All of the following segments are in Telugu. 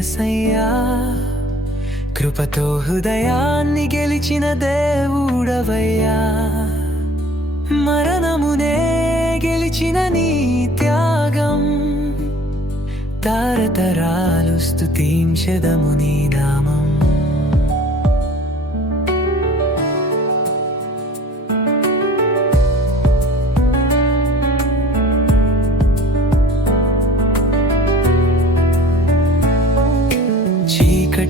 ఏసయ్యా కృపతో హృదయాన్ని గెలిచిన దేవుడవయ్యా. మరణమునే గెలిచిన నీ త్యాగం. తారతరాలు స్థుతించదము నీ నామం.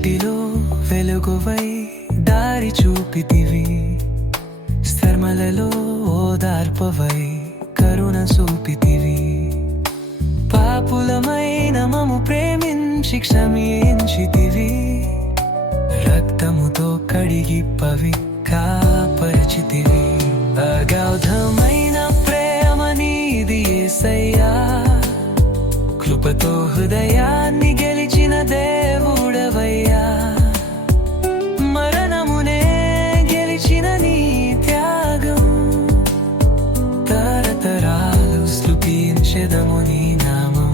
చీకటిలో వెలుగువై దారి చూపితివి. శ్రమలలో ఓదార్పవై కరుణ చూపితివి. పాపులమైన మము ప్రేమించి క్షమించితివి. రక్తముతో కడిగి పవి కాపరచితివి. అగౌధమైన ప్రేమ నీది ఏసయ్యా. కృపతో హృదయాన్ని స్థుతించెదము నీ నామం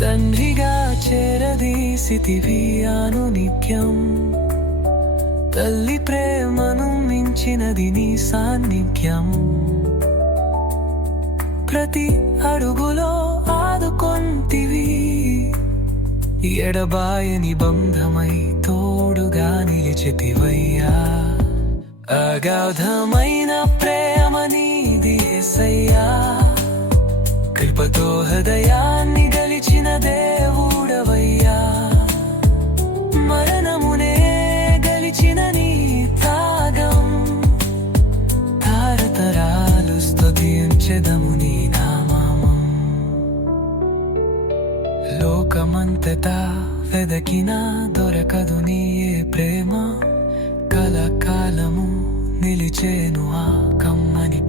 తండ్రిగా చేరదీసితివి అను నిత్యం తల్లి ప్రేమను మించినది నీ సాన్నిధ్యం ప్రతి అడుగులో ఆదుకొంటివి ఎడబాయని బంధమై తోడుగా నిలిచితివయ్యా. అగాధమైన ప్రేమ నీది యేసయ్యా కృపతో హృదయా లోకమంతటా వెదకినా దొరకదు ఏ ప్రేమ. కలకాలము నిలిచేను ఆ కమ్మని